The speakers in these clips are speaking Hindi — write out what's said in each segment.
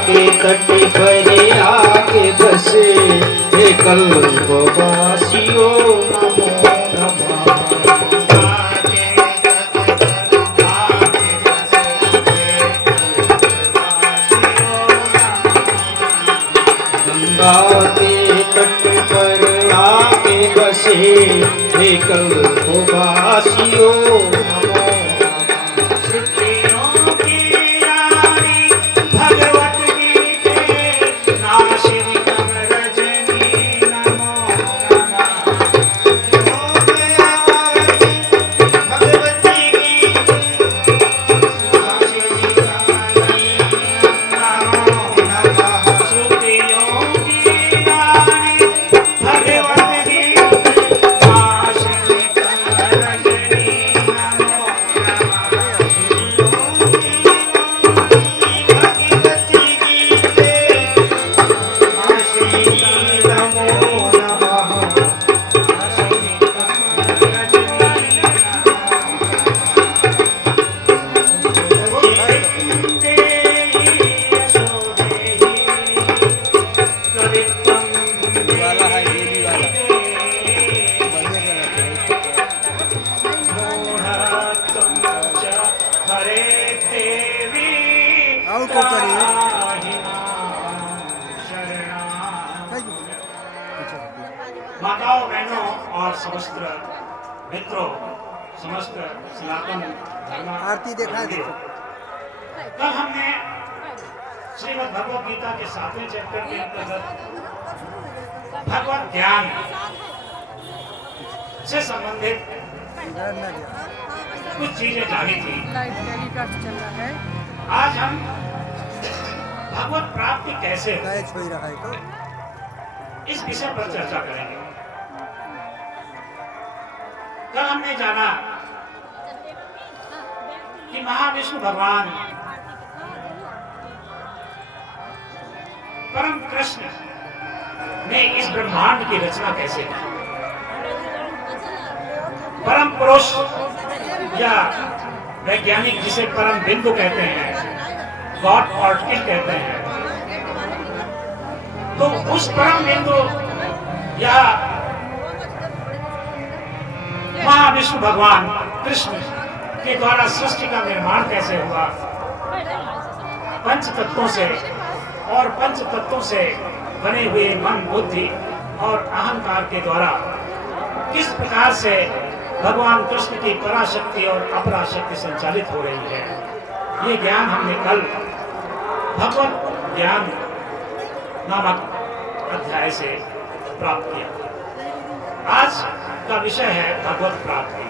के तट पर आके बसे हे कल्पवासियों नमो नमः। गंगा के तट पर आके बसे हे कल्पवासियों नमो। माताओं, बहनों और समस्त मित्रों, समस्त सनातन धर्म आरती देखा दे। कल हमने श्रीमद् भगवद गीता के 7वें चैप्टर के अंतर्गत भगवत ज्ञान से संबंधित कुछ चीजें जानी थी। लाइव टेलीकास्ट चल रहा है। आज हम भगवत प्राप्ति कैसे हो कैच हो ही रहा है तो इस विषय पर चर्चा करेंगे। कल हमने जाना कि महाविष्णु भगवान परम कृष्ण ने इस ब्रह्मांड की रचना कैसे की। परम पुरुष या वैज्ञानिक जिसे परम बिंदु कहते हैं, गॉड पार्टिकल कहते हैं, तो उस परम बिंदु या महाविष्णु भगवान कृष्ण के द्वारा सृष्टि का निर्माण कैसे हुआ, पंच तत्वों से और पंच तत्वों से बने हुए मन, बुद्धि और अहंकार के द्वारा किस प्रकार से भगवान कृष्ण की पराशक्ति और अपराशक्ति संचालित हो रही है, ये ज्ञान हमने कल भगवत ज्ञान नामक अध्याय से प्राप्त किया। आज का विषय है भगवत प्राप्ति।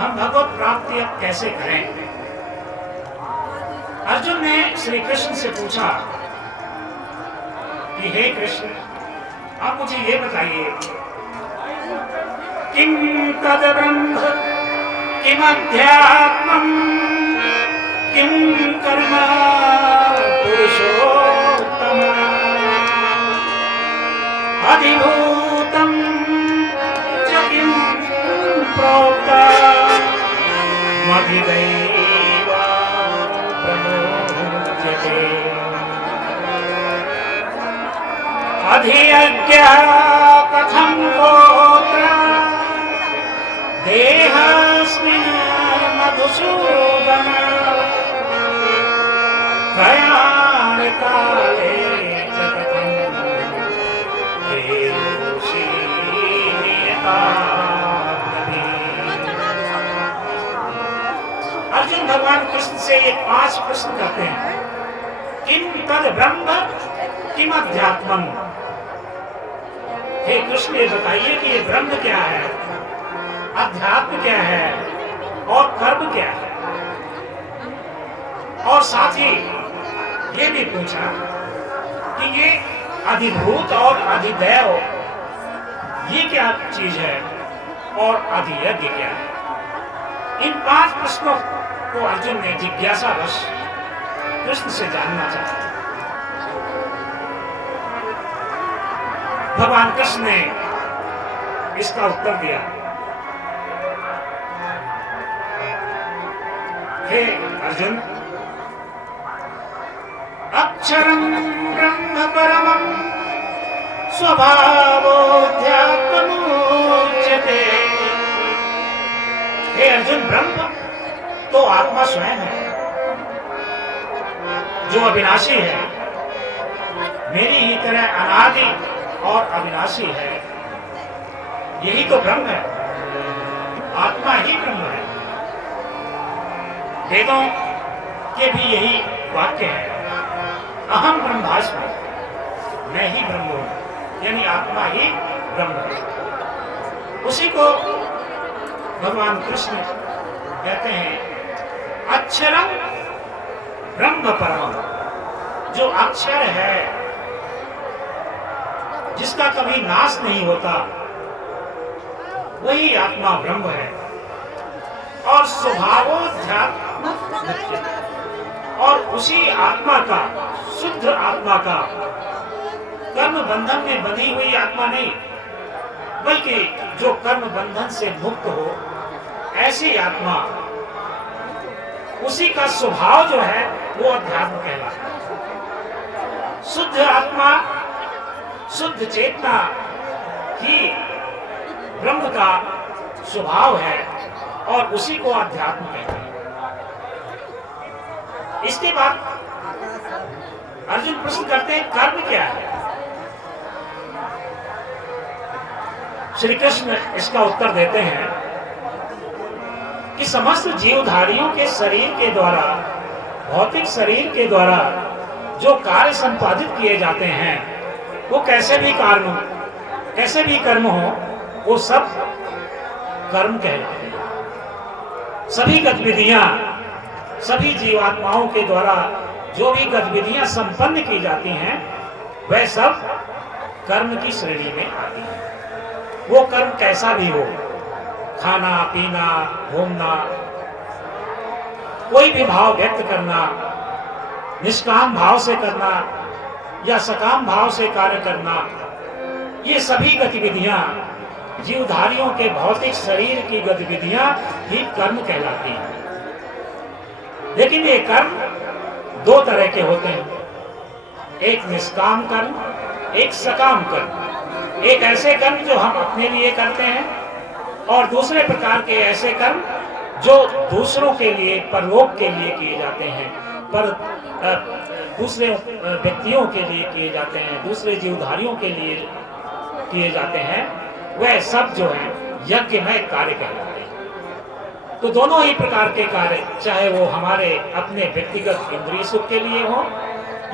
हम भगवत प्राप्ति अब कैसे करें? अर्जुन ने श्री कृष्ण से पूछा कि हे कृष्ण, आप मुझे ये बताइए, किम तद ब्रह्म किम अध्यात्मम किम कर्म पुरुषोत्तम अधिभूतम च किम प्रोक्ता मधिदैवा प्रमोच्यते अधियज्ञः कथं गोत्र देहस्मिन् मधुसूदन प्रयाण काले च कथं देवोषि नियतात्मनि। अर्जुन भगवान कृष्ण से ये 5 प्रश्न करते हैं। किम तद ब्रह्म किम अध्यात्मम। हे कृष्ण, ये बताइए कि ये ब्रह्म क्या है, अध्यात्म क्या है और कर्म क्या है। और साथ ही ये भी पूछा कि ये अधिभूत और अधिदैव ये क्या चीज है और अधियज्ञ क्या है। इन 5 प्रश्नों को अर्जुन ने जिज्ञासावश कृष्ण से जानना चाहा। भगवान कृष्ण ने इसका उत्तर दिया, हे अर्जुन, अक्षरं ब्रह्म परमं स्वभावोऽध्यात्ममुच्यते। हे अर्जुन, ब्रह्म तो आत्मा स्वयं है जो अविनाशी है, मेरी ही तरह अनादि और अविनाशी है। यही तो ब्रह्म है, आत्मा ही ब्रह्म है। वेदों के भी यही वाक्य है, अहम ब्रह्मास्मि, मैं ही ब्रह्म हूं, यानी आत्मा ही ब्रह्म है। उसी को भगवान कृष्ण कहते हैं अक्षरम ब्रह्म परमम। जो अक्षर है, जिसका कभी नाश नहीं होता, वही आत्मा ब्रह्म है। और स्वभावोध्यात्म, और उसी आत्मा का, शुद्ध आत्मा का, कर्म बंधन में बंधी हुई आत्मा नहीं, बल्कि जो कर्म बंधन से मुक्त हो, ऐसी आत्मा, उसी का स्वभाव जो है वो अध्यात्म कहलाता है। शुद्ध आत्मा, शुद्ध चेतना ही ब्रह्म का स्वभाव है और उसी को अध्यात्म कहते हैं। इसके बाद अर्जुन प्रश्न करते हैं कर्म क्या है। श्री कृष्ण इसका उत्तर देते हैं कि समस्त जीवधारियों के शरीर के द्वारा, भौतिक शरीर के द्वारा जो कार्य संपादित किए जाते हैं, वो कैसे भी कर्म हो, वो सब कर्म कहलाते हैं। सभी गतिविधियां, सभी जीवात्माओं के द्वारा जो भी गतिविधियां संपन्न की जाती हैं, वह सब कर्म की श्रेणी में आती हैं। वो कर्म कैसा भी हो, खाना पीना, घूमना, कोई भी भाव व्यक्त करना, निष्काम भाव से करना या सकाम भाव से कार्य करना, ये सभी गतिविधियां जीवधारियों के भौतिक शरीर की गतिविधियां ही कर्म कहलाती हैं। लेकिन ये कर्म दो तरह के होते हैं, एक निष्काम कर्म, एक सकाम कर्म। एक ऐसे कर्म जो हम अपने लिए करते हैं और दूसरे प्रकार के ऐसे कर्म जो दूसरों के लिए, परलोक के लिए किए जाते हैं, पर दूसरे व्यक्तियों के लिए किए जाते हैं, दूसरे जीवधारियों के लिए किए जाते हैं, वह सब जो है यज्ञमय कार्य कहलाते हैं। तो दोनों ही प्रकार के कार्य, चाहे वो हमारे अपने व्यक्तिगत इंद्रिय सुख के लिए हो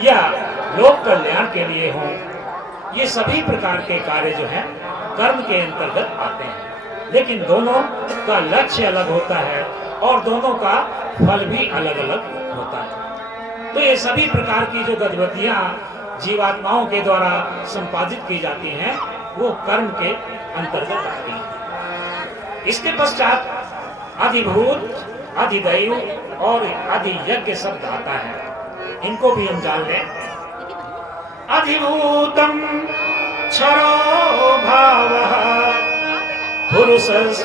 या लोक कल्याण के लिए हो, ये सभी प्रकार के कार्य जो हैं कर्म के अंतर्गत आते हैं। लेकिन दोनों का लक्ष्य अलग होता है और दोनों का फल भी अलग अलग होता है। तो ये सभी प्रकार की जो गतिविधियां जीवात्माओं के द्वारा संपादित की जाती हैं, वो कर्म के अंतर्गत आती हैं। इसके पश्चात अधिभूत, अधिदैव और अधियज्ञ शब्द आता है। इनको भी हम जान लें। अधिभूतम क्षरो भावः पुरुषश्चाधिदैवतम्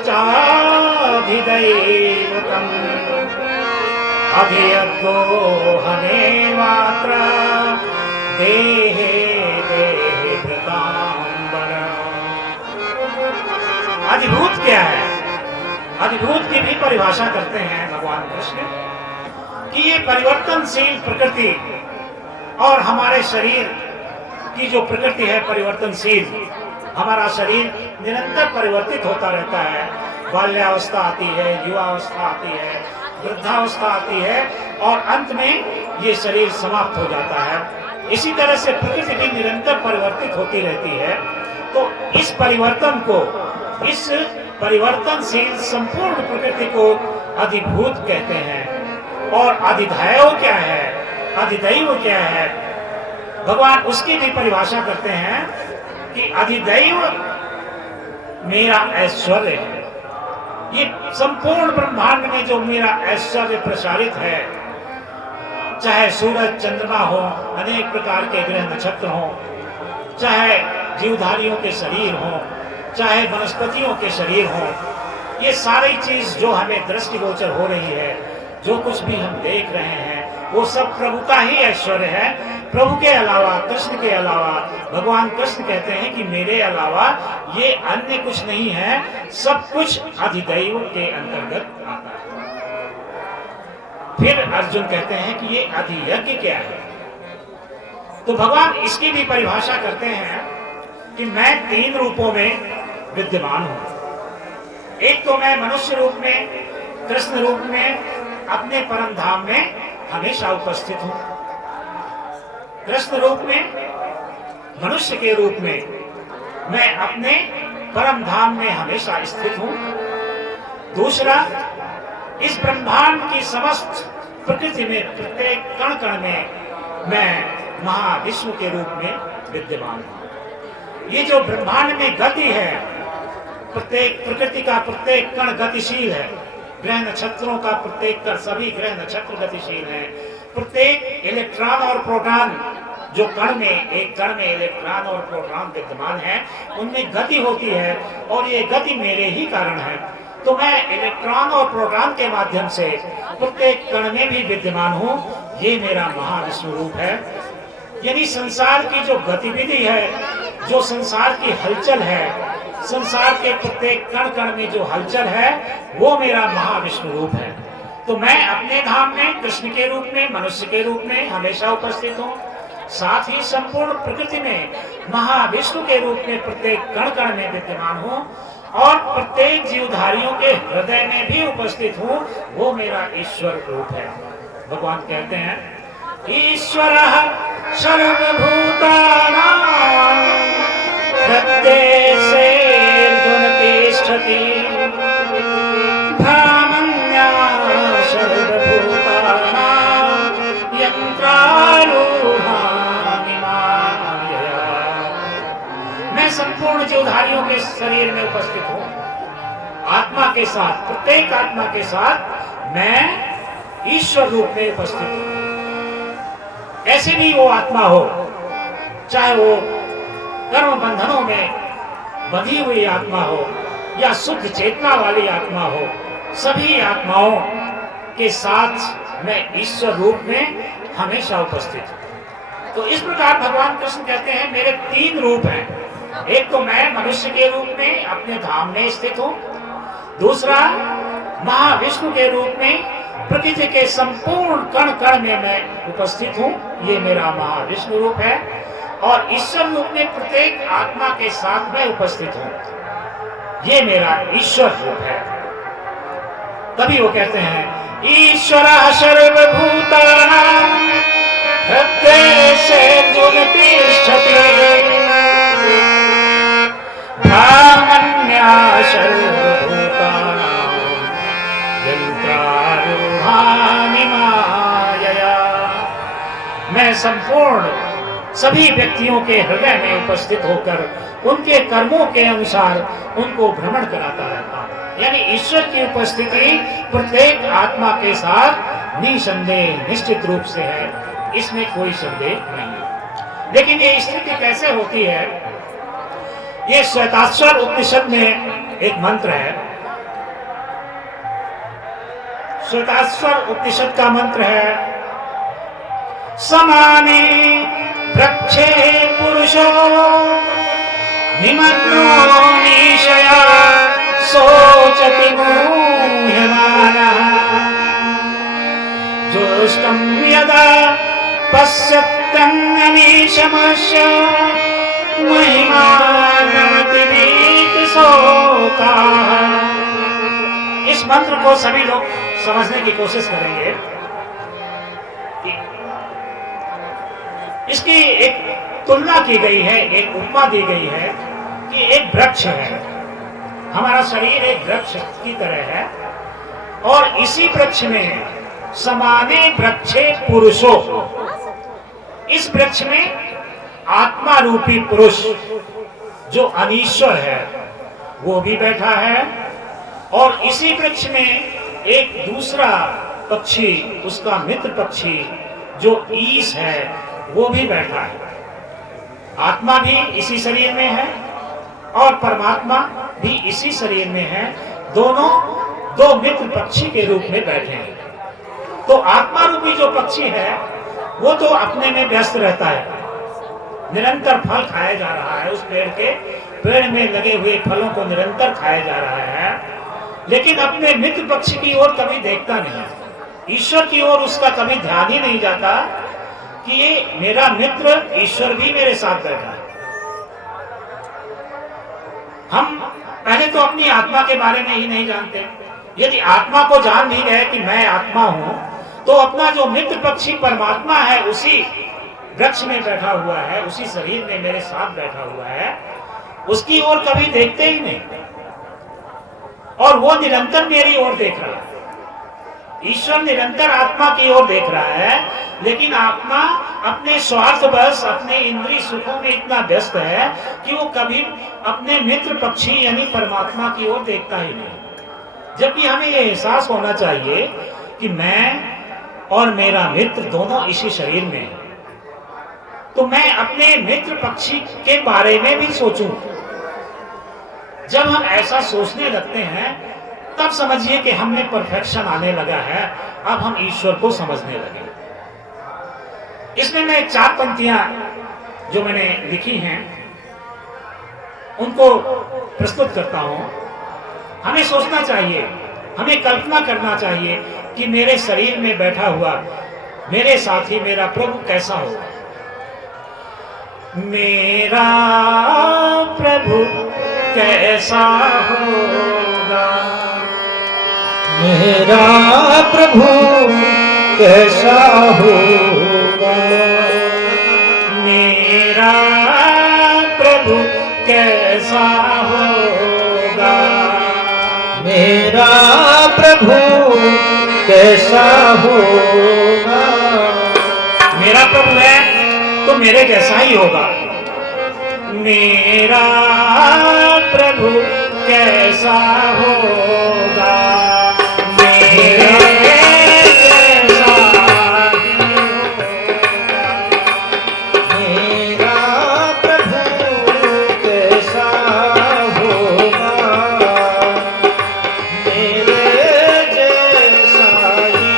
अधियज्ञो हनेमात्र देहे देहे भृतांबर। अधिभूत क्या है? अधिभूत की भी परिभाषा करते हैं भगवान कृष्ण कि ये परिवर्तनशील प्रकृति और हमारे शरीर की जो प्रकृति है परिवर्तनशील, हमारा शरीर निरंतर परिवर्तित होता रहता है। बाल्यावस्था आती है, युवावस्था आती है, वृद्धावस्था आती है और अंत में ये शरीर समाप्त हो जाता है। इसी तरह से प्रकृति भी निरंतर परिवर्तित होती रहती है। तो इस परिवर्तन को, इस परिवर्तनशील संपूर्ण प्रकृति को अधिभूत कहते हैं। और अधिदैव क्या है, अधिदैव क्या है, भगवान उसकी भी परिभाषा करते हैं कि अधिदैव मेरा ऐश्वर्य है। ये संपूर्ण ब्रह्मांड में जो मेरा ऐश्वर्य प्रसारित है, चाहे सूरज चंद्रमा हो, अनेक प्रकार के ग्रह नक्षत्र हो, चाहे जीवधारियों के शरीर हो, चाहे वनस्पतियों के शरीर हो, ये सारी चीज जो हमें दृष्टिगोचर हो रही है, जो कुछ भी हम देख रहे हैं, वो सब प्रभु का ही ऐश्वर्य है। प्रभु के अलावा, कृष्ण के अलावा, भगवान कृष्ण कहते हैं कि मेरे अलावा ये अन्य कुछ नहीं है, सब कुछ अधिदैव के अंतर्गत आता है। फिर अर्जुन कहते हैं कि ये अधियज्ञ क्या है? तो भगवान इसकी भी परिभाषा करते हैं कि मैं 3 रूपों में विद्यमान हूं। एक तो मैं मनुष्य रूप में, कृष्ण रूप में, अपने परम धाम में हमेशा उपस्थित हूं। कृष्ण रूप में, मनुष्य के रूप में मैं अपने परम धाम में हमेशा स्थित हूं। दूसरा, इस ब्रह्मांड की समस्त प्रकृति में, प्रत्येक कण कण में मैं महाविष्णु के रूप में विद्यमान हूं। ये जो ब्रह्मांड में गति है, प्रत्येक प्रकृति का प्रत्येक कण गतिशील है। ग्रह नक्षत्रों का प्रत्येक कण, सभी ग्रह नक्षत्र गतिशील हैं। प्रत्येक इलेक्ट्रॉन और प्रोटॉन जो कण में, एक कण में इलेक्ट्रॉन और प्रोटॉन विद्यमान है, उनमें गति होती है और ये गति मेरे ही कारण है। तो मैं इलेक्ट्रॉन और प्रोटॉन के माध्यम से प्रत्येक कण में भी विद्यमान हूँ। ये मेरा महाविष्णु रूप है। यानी संसार की जो गतिविधि है, जो संसार की हलचल है, संसार के प्रत्येक कण कण में जो हलचल है, वो मेरा महाविष्णु रूप है। तो मैं अपने धाम में कृष्ण के रूप में, मनुष्य के रूप में हमेशा उपस्थित हूँ। साथ ही संपूर्ण प्रकृति में महाविष्णु के रूप में प्रत्येक कण कण में विद्यमान हूँ और प्रत्येक जीवधारियों के हृदय में भी उपस्थित हूँ, वो मेरा ईश्वर रूप है। भगवान कहते हैं ईश्वरः सर्वभूतानां हृदयेऽर्जुन तिष्ठति भ्रामण्या सर्वभूतानां यन्त्रारूढानि मायया। मैं संपूर्ण जीवधारियों के शरीर में उपस्थित हूँ, आत्मा के साथ, प्रत्येक आत्मा के साथ मैं ईश्वर रूप में उपस्थित हूँ। ऐसे भी वो आत्मा हो, चाहे वो कर्म बंधनों में बंधी हुई आत्मा हो या शुद्ध चेतना वाली आत्मा हो, सभी आत्माओं के साथ मैं ईश्वर रूप में हमेशा उपस्थित हूँ। तो इस प्रकार भगवान कृष्ण कहते हैं मेरे 3 रूप हैं। एक तो मैं मनुष्य के रूप में अपने धाम में स्थित हूँ, दूसरा महाविष्णु के रूप में प्रकृति के संपूर्ण कण कण में मैं उपस्थित हूँ, ये मेरा महाविष्णु रूप है, और ईश्वर रूप में प्रत्येक आत्मा के साथ मैं उपस्थित हूँ, ये मेरा ईश्वर रूप है। तभी वो कहते हैं ईश्वरः सर्वभूतानां हृदयेऽर्जुन तिष्ठति भ्रामण्या सर्वभूतानां यन्त्रारूढानि मायया। मैं संपूर्ण सभी व्यक्तियों के हृदय में उपस्थित होकर उनके कर्मों के अनुसार उनको भ्रमण कराता रहता हूं। यानी ईश्वर की उपस्थिति प्रत्येक आत्मा के साथ निसंदेह निश्चित रूप से है, इसमें कोई संदेह नहीं है। लेकिन ये स्थिति कैसे होती है, ये श्वेताश्वर उपनिषद में एक मंत्र है। श्वेताश्वर उपनिषद का मंत्र है समाने वृक्षे पुरुषो निमग्नो निशया सोचति मूह्यमानः जोष्टं यदा पश्यत्यन्यमीशमस्य महिमानमति भीतशोकाः। इस मंत्र को सभी लोग समझने की कोशिश करेंगे। इसकी एक तुलना की गई है, एक उपमा दी गई है कि एक वृक्ष है, हमारा शरीर एक वृक्ष की तरह है, और इसी वृक्ष में समाने वृक्षे पुरुषो, इस वृक्ष में आत्मा रूपी पुरुष जो अनीश्वर है वो भी बैठा है, और इसी वृक्ष में एक दूसरा पक्षी, उसका मित्र पक्षी जो ईश है वो भी बैठा है। आत्मा भी इसी शरीर में है और परमात्मा भी इसी शरीर में है, दोनों 2 मित्र पक्षी के रूप में बैठे हैं। तो आत्मा रूपी जो पक्षी है वो तो अपने में व्यस्त रहता है, निरंतर फल खाया जा रहा है, उस पेड़ में लगे हुए फलों को निरंतर खाया जा रहा है, लेकिन अपने मित्र पक्षी की ओर कभी देखता नहीं है। ईश्वर की ओर उसका कभी ध्यान ही नहीं जाता कि ये मेरा मित्र ईश्वर भी मेरे साथ बैठा है। हम पहले तो अपनी आत्मा के बारे में ही नहीं जानते। यदि आत्मा को जान भी गए कि मैं आत्मा हूं, तो अपना जो मित्र पक्षी परमात्मा है उसी वृक्ष में बैठा हुआ है, उसी शरीर में मेरे साथ बैठा हुआ है, उसकी ओर कभी देखते ही नहीं, और वो निरंतर मेरी ओर देख रहा है। ईश्वर निरंतर आत्मा की ओर देख रहा है, लेकिन आत्मा अपने स्वार्थवश, अपने इंद्रिय सुखों में इतना व्यस्त है कि वो कभी अपने मित्र पक्षी यानी परमात्मा की ओर देखता ही नहीं। जबकि हमें ये एहसास होना चाहिए कि मैं और मेरा मित्र दोनों इसी शरीर में हैं, तो मैं अपने मित्र पक्षी के बारे में भी सोचूं। जब हम ऐसा सोचने लगते हैं तब समझिए कि हमें परफेक्शन आने लगा है, अब हम ईश्वर को समझने लगे। इसमें मैं 4 पंक्तियां जो मैंने लिखी हैं उनको प्रस्तुत करता हूं। हमें सोचना चाहिए, हमें कल्पना करना चाहिए कि मेरे शरीर में बैठा हुआ मेरे साथी मेरा प्रभु कैसा होगा। मेरा प्रभु कैसा होगा, मेरा प्रभु कैसा होगा, मेरा प्रभु कैसा होगा, मेरा प्रभु कैसा होगा। मेरा प्रभु है तो मेरे कैसा ही होगा। मेरा प्रभु कैसा होगा, मेरे कैसा ही होगा। मेरा प्रभु कैसा होगा, मेरे जैसा ही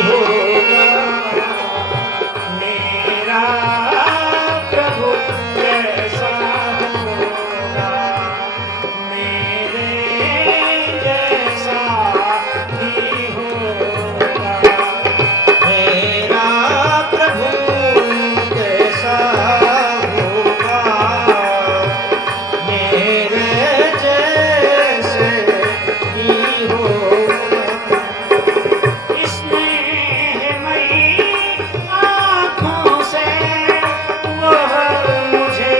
होगा। मेरा प्रभु कैसा होगा, मेरे जैसा ही होगा। मेरा प्रभु कैसा होगा, मेरे जैसे ही होगा। स्नेहमयी आँखों से वह मुझे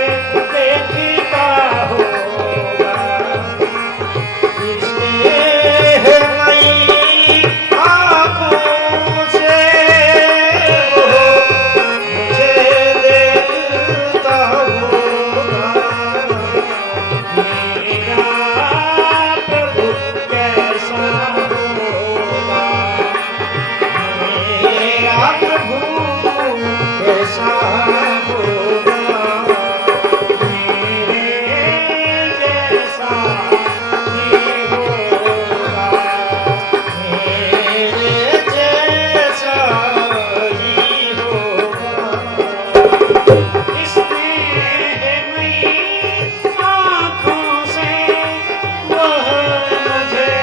देखता होगा, स्नेहमयी आँखों से वो मुझे देखता होगा। मेरा प्रभु कैसा होगा, मेरा प्रभु कैसा होगा, मेरे जैसा ही होगा। मेरे जैसा ही होगा। स्नेहमयी आँखों से वह मुझे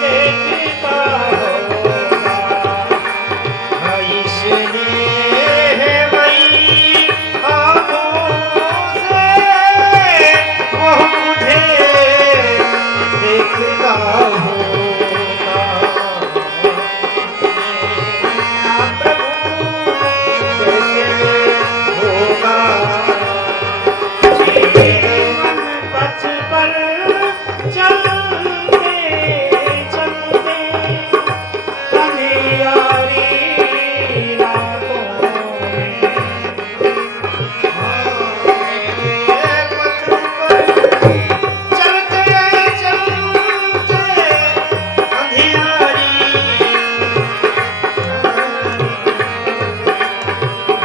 देखता होगा, स्नेहमयी आँखों से वो मुझे देखता होगा। मेरा प्रभु कैसे होगा, जीवन पथ पर चलते चलते अंधियारी रातों में, मेरे पथ पर चलते चलते अंधियारी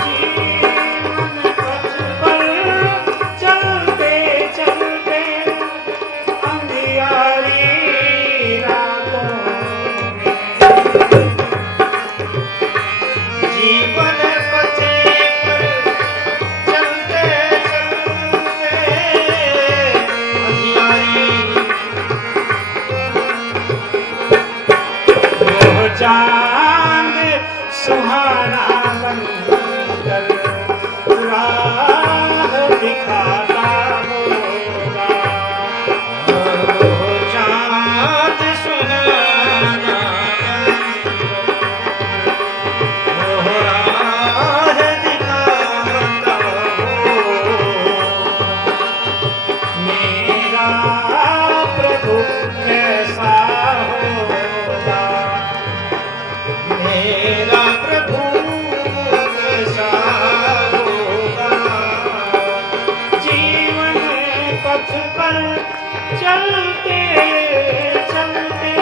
जीवन पथ पर चलते चलते अंधियारी रातों में, जीवन पथ पर चलते चलते अंधियारी वो चांद सुहाना बनकर राह दिखाता होगा, वो चाँद सुहाना वो राह दिखाता हो। मेरा प्रभु कैसा होगा, मेरा प्रभु कैसा होगा, जीवन पथ पर चलते चलते